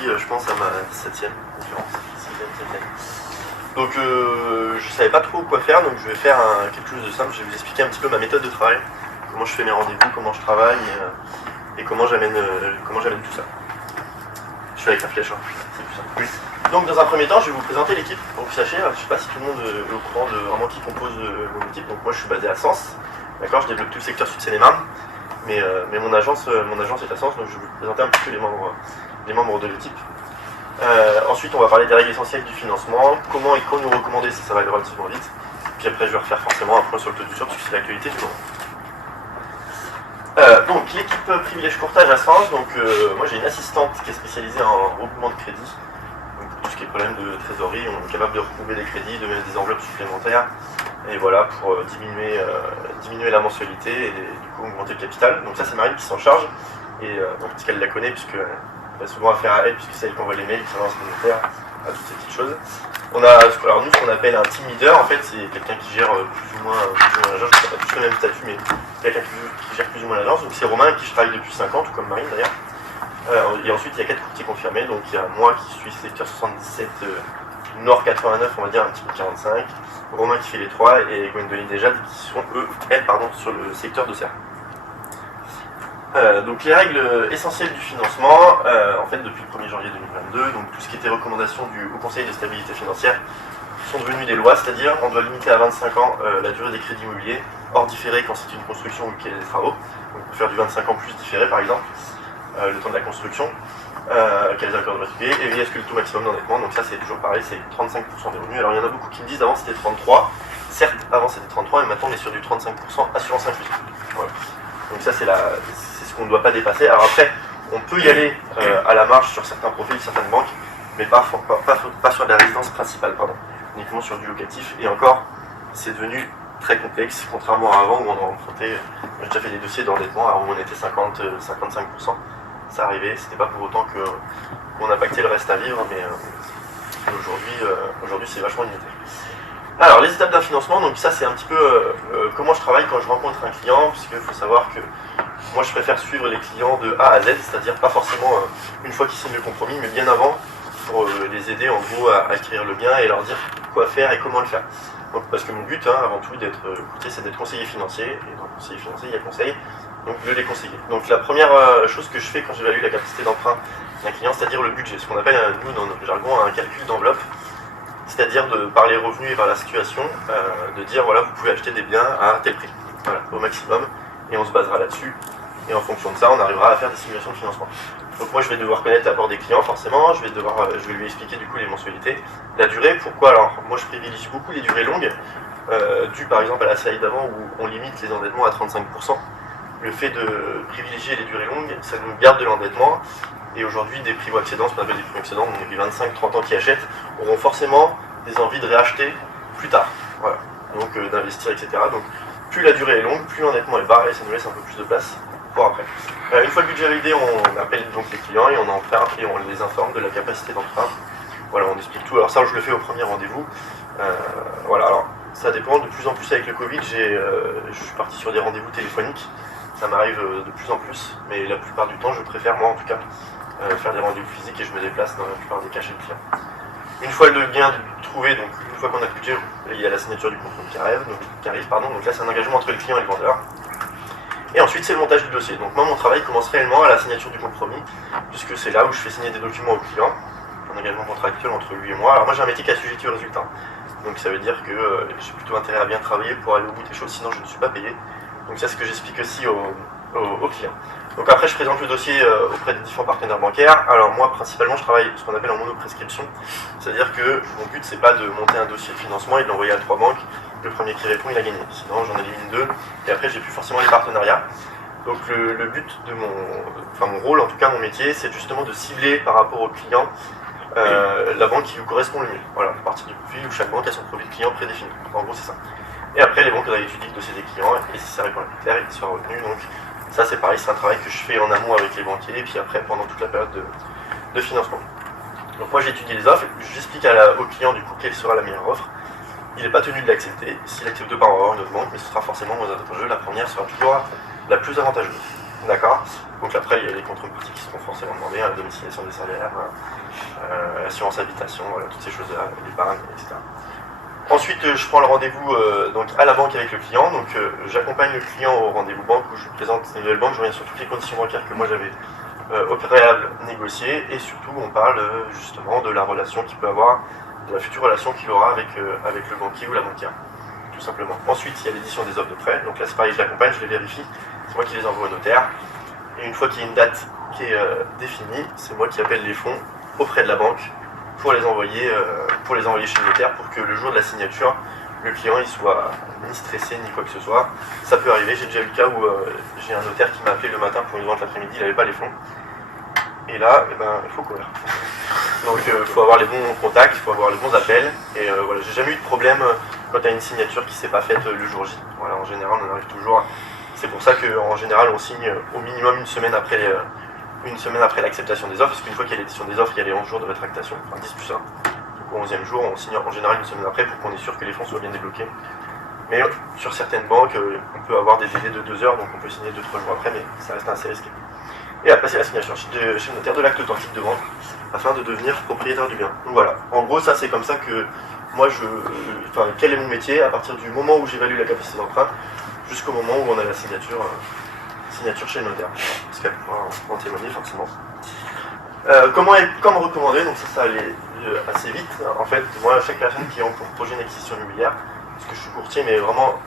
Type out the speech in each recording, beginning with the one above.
suis, je pense, à ma 7e conférence. 6e, 7e. Donc je savais pas trop quoi faire, donc je vais faire quelque chose de simple. Je vais vous expliquer un petit peu ma méthode de travail, comment je fais mes rendez-vous, comment je travaille et comment j'amène tout ça. Je suis avec la flèche, hein. C'est plus simple. Oui. Donc dans un premier temps, je vais vous présenter l'équipe pour que vous sachiez. Je ne sais pas si tout le monde est au courant de vraiment qui compose mon équipe. Donc moi je suis basé à Sens, d'accord, je développe tout le secteur Sud-Seine-et-Marne, mais mon agence est à Sens, donc je vais vous présenter un petit peu les membres de l'équipe. Ensuite, on va parler des règles essentielles du financement, comment et quand nous recommander, ça va aller relativement vite. Puis après, je vais refaire forcément un point sur le taux d'usure, parce que c'est l'actualité du moment. Donc, l'équipe privilège courtage à Sens, donc moi j'ai une assistante qui est spécialisée en regroupement de crédits. Donc, pour tout ce qui est problème de trésorerie, on est capable de regrouper des crédits, de mettre des enveloppes supplémentaires, et voilà, pour diminuer la mensualité et du coup augmenter le capital. Donc ça, c'est Marine qui s'en charge, et parce qu'elle la connaît, puisque on a souvent affaire à elle, puisque c'est elle qui envoie les mails, qui s'avance les notaires, à toutes ces petites choses. On a alors nous, ce qu'on appelle un team leader, en fait, c'est quelqu'un qui gère plus ou moins l'agence, je ne sais pas tous le même statut, mais quelqu'un qui gère plus ou moins l'agence. Donc c'est Romain avec qui je travaille depuis 5 ans, tout comme Marine d'ailleurs. Et ensuite, il y a 4 courtiers confirmés, donc il y a moi qui suis secteur 77, Nord 89, on va dire un petit peu 45, Romain qui fait les 3, et Gwendoline et Jade qui sont elles, sur le secteur de Serre. Donc les règles essentielles du financement, en fait depuis le 1er janvier 2022, donc tout ce qui était recommandation du Haut Conseil de stabilité financière sont devenues des lois, c'est-à-dire on doit limiter à 25 ans la durée des crédits immobiliers, hors différé quand c'est une construction ou qu'il y a des travaux, donc on peut faire du 25 ans plus différé par exemple, le temps de la construction, quels accords de particulier, et est-ce que le taux maximum d'endettement, donc ça c'est toujours pareil, c'est 35% des revenus. Alors il y en a beaucoup qui me disent avant c'était 33, certes avant c'était 33, mais maintenant on est sur du 35% assurance incluse. Voilà. Donc ça c'est ce qu'on ne doit pas dépasser. Alors après, on peut y aller à la marge sur certains profils, certaines banques, mais pas sur la résidence principale, uniquement sur du locatif. Et encore, c'est devenu très complexe, contrairement à avant où on a emprunté, j'ai déjà fait des dossiers d'endettement, alors où on était 50-55%, ça arrivait, c'était pas pour autant qu'on impactait le reste à vivre, mais aujourd'hui c'est vachement limité. Alors, les étapes d'un financement, donc ça c'est un petit peu comment je travaille quand je rencontre un client, puisqu'il faut savoir que moi je préfère suivre les clients de A à Z, c'est-à-dire pas forcément une fois qu'ils signent le compromis, mais bien avant, pour les aider en gros à acquérir le bien et leur dire quoi faire et comment le faire. Donc, parce que mon but, avant tout, c'est d'être conseiller financier, et dans le conseiller financier, il y a conseil, donc de les conseiller. Donc la première chose que je fais quand j'évalue la capacité d'emprunt d'un client, c'est-à-dire le budget, ce qu'on appelle, nous, dans notre jargon, un calcul d'enveloppe. C'est-à-dire par les revenus et par la situation, de dire voilà, vous pouvez acheter des biens à tel prix, voilà, au maximum, et on se basera là-dessus, et en fonction de ça, on arrivera à faire des simulations de financement. Donc moi je vais devoir connaître l'apport des clients forcément, je vais lui expliquer du coup les mensualités, la durée, pourquoi alors moi je privilégie beaucoup les durées longues, dû par exemple à la slide d'avant où on limite les endettements à 35%. Le fait de privilégier les durées longues, ça nous garde de l'endettement. Et aujourd'hui, des primo-accédants, ce qu'on appelle des primo-accédants, donc des 25-30 ans qui achètent, auront forcément des envies de réacheter plus tard. Voilà. Donc d'investir, etc. Donc plus la durée est longue, plus l'endettement est bas et ça nous laisse un peu plus de place pour après. Une fois le budget validé, on appelle donc les clients et on les informe de la capacité d'emprunt. Voilà, on explique tout. Alors ça, je le fais au premier rendez-vous. Voilà, alors ça dépend. De plus en plus avec le Covid, je suis parti sur des rendez-vous téléphoniques. Ça m'arrive de plus en plus, mais la plupart du temps, je préfère, moi en tout cas, faire des rendez-vous physiques et je me déplace dans la plupart des cas chez le client. Une fois le bien trouvé, donc une fois qu'on a le budget, il y a la signature du compromis qui arrive, donc là c'est un engagement entre le client et le vendeur. Et ensuite c'est le montage du dossier. Donc moi mon travail commence réellement à la signature du compromis, puisque c'est là où je fais signer des documents au client, un engagement contractuel entre lui et moi. Alors moi j'ai un métier qui est assujetti au résultat, donc ça veut dire que j'ai plutôt intérêt à bien travailler pour aller au bout des choses, sinon je ne suis pas payé. Donc c'est ce que j'explique aussi aux clients. Donc après je présente le dossier auprès des différents partenaires bancaires. Alors moi principalement je travaille ce qu'on appelle en monoprescription, c'est-à-dire que mon but c'est pas de monter un dossier de financement et de l'envoyer à 3 banques, le premier qui répond il a gagné, sinon j'en élimine 2 et après j'ai plus forcément les partenariats. Donc le but de mon rôle, en tout cas mon métier, c'est justement de cibler par rapport au client la banque qui lui correspond le mieux. Voilà, à partir du profil où chaque banque a son profil client prédéfini. En gros c'est ça. Et après les banques on a étudié le dossier des clients et si ça répond à la critère, il sera retenu. Donc ça c'est pareil, c'est un travail que je fais en amont avec les banquiers et puis après pendant toute la période de financement. Donc moi j'ai étudié les offres, j'explique au client du coup quelle sera la meilleure offre. Il n'est pas tenu de l'accepter, s'il n'accepte pas on va avoir une autre banque, mais ce sera forcément moins avantageux, la première sera toujours la plus avantageuse. D'accord. Donc après, il y a les contreparties qui seront forcément demandées, la domiciliation des salaires, l'assurance habitation, voilà, toutes ces choses-là, l'épargne, etc. Ensuite, je prends le rendez-vous donc à la banque avec le client. Donc, j'accompagne le client au rendez-vous banque où je lui présente une nouvelle banque. Je reviens sur toutes les conditions bancaires que moi j'avais au préalable négociées. Et surtout, on parle justement de la relation qu'il peut avoir, de la future relation qu'il aura avec le banquier ou la banquière, tout simplement. Ensuite, il y a l'édition des offres de prêt. Donc là, c'est pareil, je l'accompagne, je les vérifie. C'est moi qui les envoie au notaire. Et une fois qu'il y a une date qui est définie, c'est moi qui appelle les fonds auprès de la banque pour les envoyer chez le notaire pour que le jour de la signature, le client il soit ni stressé ni quoi que ce soit. Ça peut arriver, j'ai déjà eu le cas où j'ai un notaire qui m'a appelé le matin pour une vente l'après-midi, il n'avait pas les fonds. Et là, il faut courir. Donc il faut avoir les bons contacts, il faut avoir les bons appels. Et voilà, j'ai jamais eu de problème quand il y a une signature qui ne s'est pas faite le jour J. Voilà, en général, on arrive toujours. C'est pour ça qu'en général, on signe au minimum une semaine après l'acceptation des offres, parce qu'une fois qu'il y a l'édition des offres, il y a les 11 jours de rétractation, enfin 10 plus 1. Donc au 11e jour, on signe en général une semaine après pour qu'on est sûr que les fonds soient bien débloqués. Mais sur certaines banques, on peut avoir des délais de 2 heures, donc on peut signer 2-3 jours après, mais ça reste assez risqué. Et après, c'est la signature chez le notaire de l'acte authentique de vente, afin de devenir propriétaire du bien. Donc voilà, en gros, ça c'est comme ça que moi, quel est mon métier à partir du moment où j'évalue la capacité d'emprunt jusqu'au moment où on a la signature chez le notaire. Parce qu'elle pourra en témoigner forcément. Comment recommander, donc ça allait assez vite. En fait, moi, chaque personne qui a pour projet une acquisition immobilière, parce que je suis courtier, mais vraiment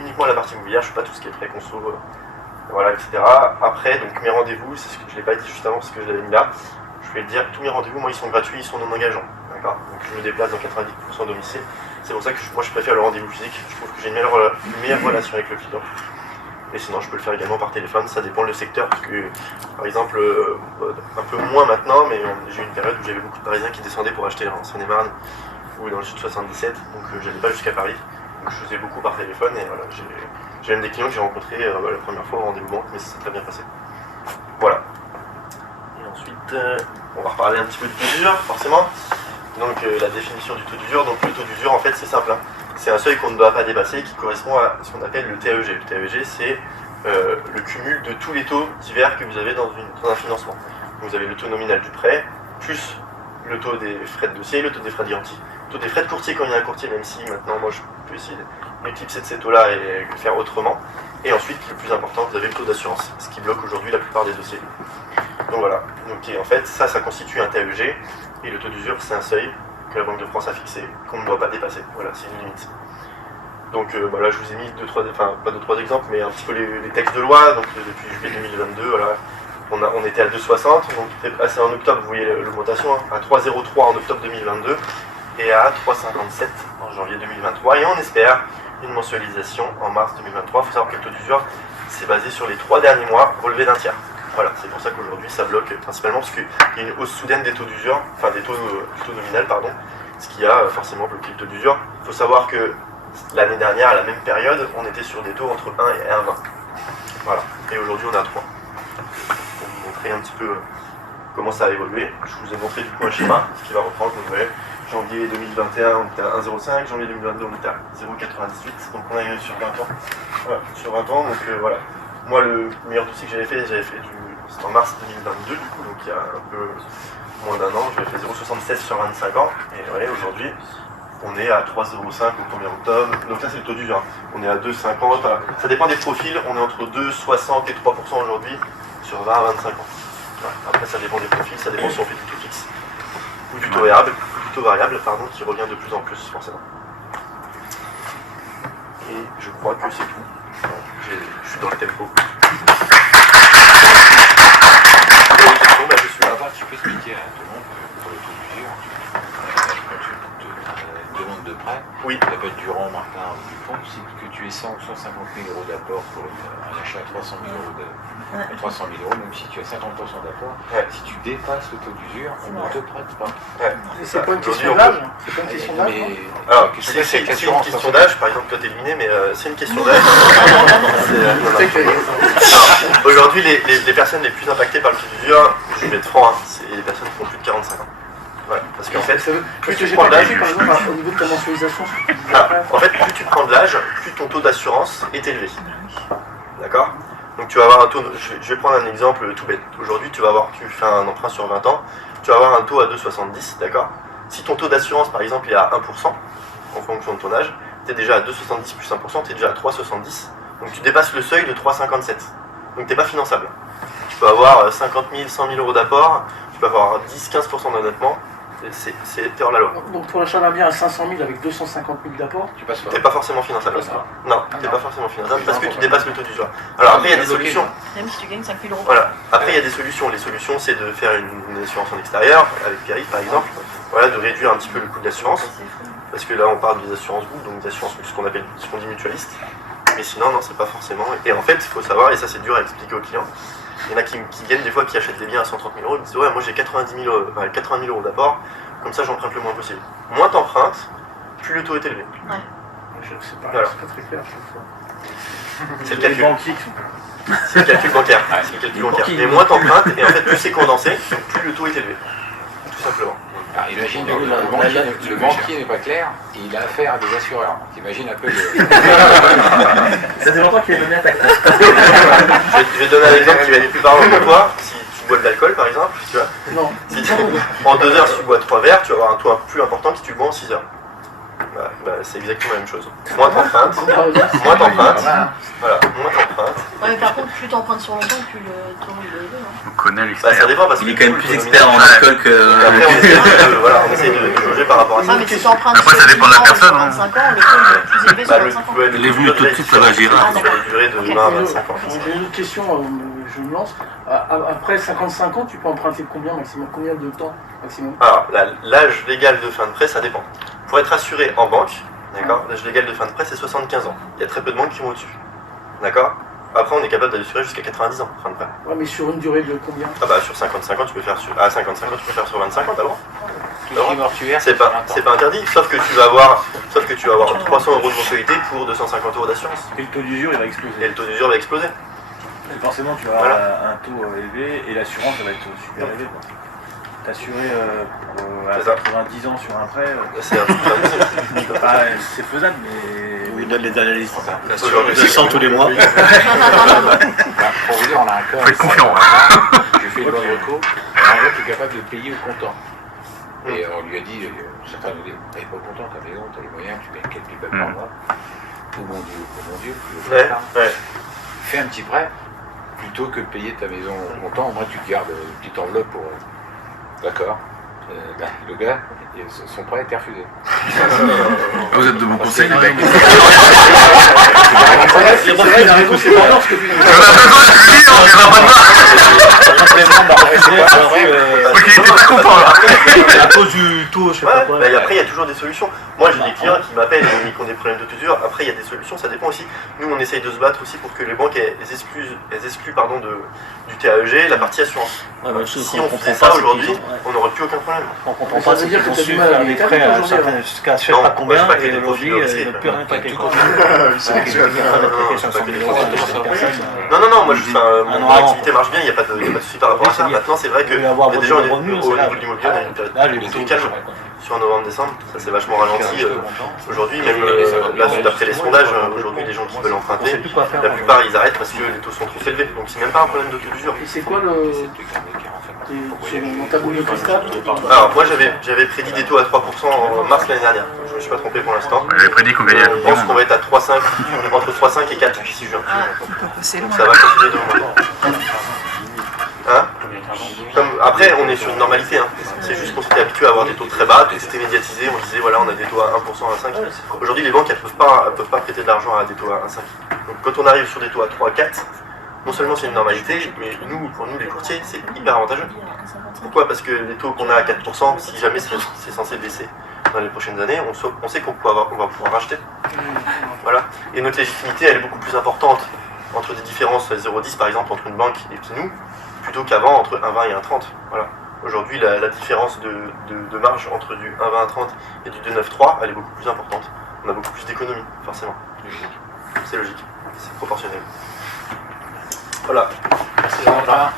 uniquement la partie immobilière, je ne fais pas tout ce qui est prêt conso, voilà, etc. Après, donc mes rendez-vous, c'est ce que je ne l'ai pas dit juste avant parce que je l'avais mis là. Je vais le dire, tous mes rendez-vous, moi, ils sont gratuits, ils sont non engageants. D'accord. Donc je me déplace dans 90% domicile. C'est pour ça que moi, je préfère le rendez-vous physique. Je trouve que j'ai une meilleure relation avec le client. Et sinon, je peux le faire également par téléphone, ça dépend le secteur, parce que, par exemple, un peu moins maintenant, mais j'ai eu une période où j'avais beaucoup de Parisiens qui descendaient pour acheter en Seine-et-Marne ou dans le sud 77, donc j'allais pas jusqu'à Paris. Donc je faisais beaucoup par téléphone, et voilà, j'ai même des clients que j'ai rencontrés la première fois au rendez-vous banque, mais ça s'est très bien passé. Voilà. Et ensuite, on va reparler un petit peu du taux d'usure, forcément. Donc la définition du taux d'usure, donc le taux d'usure, en fait, c'est simple, hein. C'est un seuil qu'on ne doit pas dépasser qui correspond à ce qu'on appelle le TAEG. Le TAEG, c'est le cumul de tous les taux divers que vous avez dans un financement. Donc, vous avez le taux nominal du prêt, plus le taux des frais de dossier, le taux des frais de garantie, le taux des frais de courtier quand il y a un courtier, même si maintenant moi je peux essayer d'éclipser de ces taux-là et le faire autrement. Et ensuite, le plus important, vous avez le taux d'assurance, ce qui bloque aujourd'hui la plupart des dossiers. Donc voilà, donc, en fait ça constitue un TAEG, et le taux d'usure c'est un seuil que la Banque de France a fixé, qu'on ne doit pas dépasser. Voilà, c'est une limite. Donc là, je vous ai mis pas 2-3 exemples, mais un petit peu les textes de loi. Donc depuis juillet 2022, voilà, on était à 2,60, donc il est passé en octobre, vous voyez l'augmentation, hein, à 3,03 en octobre 2022 et à 3,57 en janvier 2023. Et on espère une mensualisation en mars 2023. Il faut savoir que le taux d'usure, c'est basé sur les 3 derniers mois relevés d'un tiers. Voilà, c'est pour ça qu'aujourd'hui ça bloque principalement parce qu'il y a une hausse soudaine des taux d'usure, enfin du taux nominal, pardon, ce qui a forcément bloqué le taux d'usure. Il faut savoir que l'année dernière, à la même période, on était sur des taux entre 1 et 1,20. Voilà, et aujourd'hui on est à 3. Pour vous montrer un petit peu comment ça a évolué, je vous ai montré du coup un schéma, ce qui va reprendre, vous voyez, janvier 2021 on était à 1,05, janvier 2022 on était à 0,98, donc on est sur 20 ans. Voilà, sur 20 ans, donc voilà. Moi, le meilleur dossier que j'avais fait c'était en mars 2022, du coup, donc il y a un peu moins d'un an, j'avais fait 0,76 sur 25 ans, et vous voyez, aujourd'hui, on est à 3,05 au 1er octobre, donc ça c'est le taux d'usure. On est à 2,50, ça dépend des profils, on est entre 2,60 et 3% aujourd'hui sur 20 à 25 ans. Voilà. Après ça dépend des profils, ça dépend si on fait du taux fixe ou du taux variable, qui revient de plus en plus forcément. Et je crois que c'est tout. Je suis dans le tempo. Je suis là. Tu peux expliquer à tout le monde pour le taux d'usure, quand tu te demandes de prêt, oui. Tu t'appelles Durand, Martin ou Dupont, si que tu es 100 ou 150 000 euros d'apport pour un achat à 300 000 euros, même si tu as 50% d'apport, si tu dépasses le taux d'usure, on ne te prête pas. C'est pas une question d'âge. C'est pas une question d'âge. Alors, c'est une question d'âge, par exemple, toi t'es éliminé, mais c'est une question d'âge. Aujourd'hui, les personnes les plus impactées par le taux d'usure, je vais être franc, hein, c'est les personnes qui ont plus de 45 ans. Voilà, parce qu'en fait, plus tu prends de l'âge, par exemple, au niveau de ta mensualisation, en fait, plus tu prends de l'âge, plus ton taux d'assurance est élevé. D'accord ? Donc tu vas avoir un taux, je vais prendre un exemple tout bête. Aujourd'hui, tu fais un emprunt sur 20 ans, tu vas avoir un taux à 2,70, d'accord? Si ton taux d'assurance, par exemple, est à 1%, en fonction de ton âge, tu es déjà à 2,70 plus 1%, tu es déjà à 3,70. Donc tu dépasses le seuil de 3,57. Donc tu n'es pas finançable. Tu peux avoir 50 000, 100 000 euros d'apport, tu peux avoir 10-15% d'endettement, c'est hors la loi. Donc pour l'achat d'un bien à 500 000 avec 250 000 d'apport, Tu passes pas. Tu n'es pas forcément finançable. Non, tu n'es pas forcément finançable parce que tu dépasses le taux d'usure. Alors après, il y a des solutions. Même si tu gagnes 5 000 euros. Voilà. Après, il y a des solutions. Les solutions, c'est de faire une assurance en extérieur, avec Pierre par exemple, voilà, de réduire un petit peu le coût de l'assurance. Parce que là, on parle des assurances groupe, donc des assurances, ce qu'on dit mutualistes. Mais sinon, non, c'est pas forcément. Et en fait, il faut savoir, et ça c'est dur à expliquer aux clients, il y en a qui viennent des fois qui achètent des biens à 130 000 euros, ils me disent ouais, moi j'ai 80 000 euros d'apport, comme ça j'emprunte le moins possible. Moins t'empruntes, plus le taux est élevé. je sais pas, Voilà. c'est pas très clair chaque fois. C'est le Les calcul. banquiers qui sont... C'est le calcul bancaire. C'est le calcul bancaire. Et moins t'empruntes, et en fait plus c'est condensé, donc plus le taux est élevé. Tout simplement. Alors imagine, le banquier n'est pas clair, et il a affaire à des assureurs. T'imagines un peu le... Ça fait longtemps qu'il est donné à ta classe. Je vais te donner un exemple qui va aller plus parlant pour toi. Si tu bois de l'alcool par exemple, tu vois, Non. en 2 heures si tu bois 3 verres, tu vas avoir un taux plus important que si tu le bois en 6 heures. C'est exactement la même chose. Moins t'empruntes, moins t'empruntes, voilà, moins t'empruntes. Ouais, mais par contre, plus t'empruntes sur longtemps, plus le taux il est élevé. On connaît Bah, l'expert. ça dépend parce Il est que quand même plus expert en alcool que. Après on essaie de jauger par rapport à ça. Ah, mais si t'empruntes Après, ça dépend de la personne, hein. 25 ans, le taux il est plus élevé sur 25 ans. Il est venu tout de suite, ça va gérer. Sur une durée de 20 à 25 ans. J'ai une autre question, je me lance. Après 55 ans, tu peux emprunter combien maximum? Combien de temps maximum? Alors, l'âge légal de fin de prêt, ça dépend. Pour être assuré en banque, d'accord, l'âge légal de fin de prêt, c'est 75 ans. Il y a très peu de banques qui vont au-dessus. D'accord? Après, on est capable d'assurer jusqu'à 90 ans, fin de prêt. Ouais, mais sur une durée de combien? Ah bah, sur 55 ans, tu peux faire à 55 ans, tu peux faire sur 25 ans, t'as le droit. Tout ce qui est mortuaire, C'est pas interdit, sauf que tu vas avoir 300 euros de mensualité pour 250 euros d'assurance. Et le taux d'usure, il va exploser. Et le taux d'usure va exploser. Et forcément, tu vas avoir un taux élevé et l'assurance, elle va être super élevée. T'assurer à C'est ça. 90 ans sur un prêt, C'est un peu tu peux pas, c'est faisable, mais Il donne les analyses. Aujourd'hui, Je sens tous les mois. Pour vous dire, on a un cas. Faut être confiant. J'ai fait une bonne reco. En gros, tu es capable de payer au comptant. Et on lui a dit, certains nous disent, t'es pas content, ta maison, t'as les moyens, tu payes quelques balles par mois. Oh mon Dieu, Ouais, ouais. fais un petit prêt, plutôt que de payer ta maison au comptant. Moi, tu te gardes une petite enveloppe pour. D'accord. Le gars, son prêt a été refusé. Vous êtes de bons conseils, les mecs. C'est vrai, il a raison, c'est pas ce que tu dis. On verra pas de marre. Ok, il était pas content là. à cause du taux, je sais pas Ouais, quoi. mais après il y a toujours des solutions. Moi j'ai des clients qui m'appellent et qui ont des problèmes de taux d'usure. Après il y a des solutions, ça dépend aussi. Nous on essaye de se battre aussi pour que les banques elles excluent du TAEG la partie assurance. Ouais, bah, chose Si qu'on on comprend faisait pas, ça c'est aujourd'hui, qu'ils ont- ouais. on n'aurait plus aucun problème. On comprend Mais pas, ça c'est veut dire qu'ils que ont t'as du su mal à faire les l'établir frais à aujourd'hui, certains, alors. jusqu'à je sais Non, pas moi, combien, je sais pas et qu'il y a des aujourd'hui, profils ils ne peuvent rien paquer. Non, moi mon activité marche bien, il n'y a pas de souci par rapport à ça. Maintenant c'est vrai que Il va y avoir il y a déjà des revenus, au c'est là. niveau de l'immobilier, on a une période Là, les plus taux, calme. Sur novembre-décembre, ça s'est vachement ralenti. Aujourd'hui, même là, d'après les sondages, aujourd'hui, les gens qui veulent On emprunter, sait plus quoi faire. la plupart ils arrêtent parce que les taux sont trop élevés. Donc c'est même pas un problème de taux d'usure. Et c'est quoi mon tableau de cristal? Alors moi j'avais prédit des taux à 3% en mars l'année dernière. Je me suis pas trompé pour l'instant. J'avais prédit qu'on gagnait la Coupe Je du pense Monde. qu'on va être à 3,5, entre 3,5 et 4 d'ici juin. C'est Donc loin. ça va continuer de monter. Hein Après, on est sur une normalité. Hein. C'est juste qu'on s'était habitué à avoir des taux très bas, tout était médiatisé. On disait voilà, on a des taux à 1%, à 5. Aujourd'hui, les banques elles peuvent pas prêter de l'argent à des taux à 1,5. Donc quand on arrive sur des taux à 3, 4, non seulement c'est une normalité, mais pour nous les courtiers, c'est hyper avantageux. Pourquoi? Parce que les taux qu'on a à 4%, si jamais c'est censé baisser dans les prochaines années, on sait qu'on va pouvoir racheter. Voilà. Et notre légitimité, elle est beaucoup plus importante entre des différences 0,10 par exemple entre une banque et puis nous, plutôt qu'avant entre 1,20 et 1,30. Voilà. Aujourd'hui, la différence de marge entre du 1,20 1,30 et du 2,93, elle est beaucoup plus importante. On a beaucoup plus d'économies, forcément. C'est logique, c'est proportionnel. Voilà. C'est bon, là.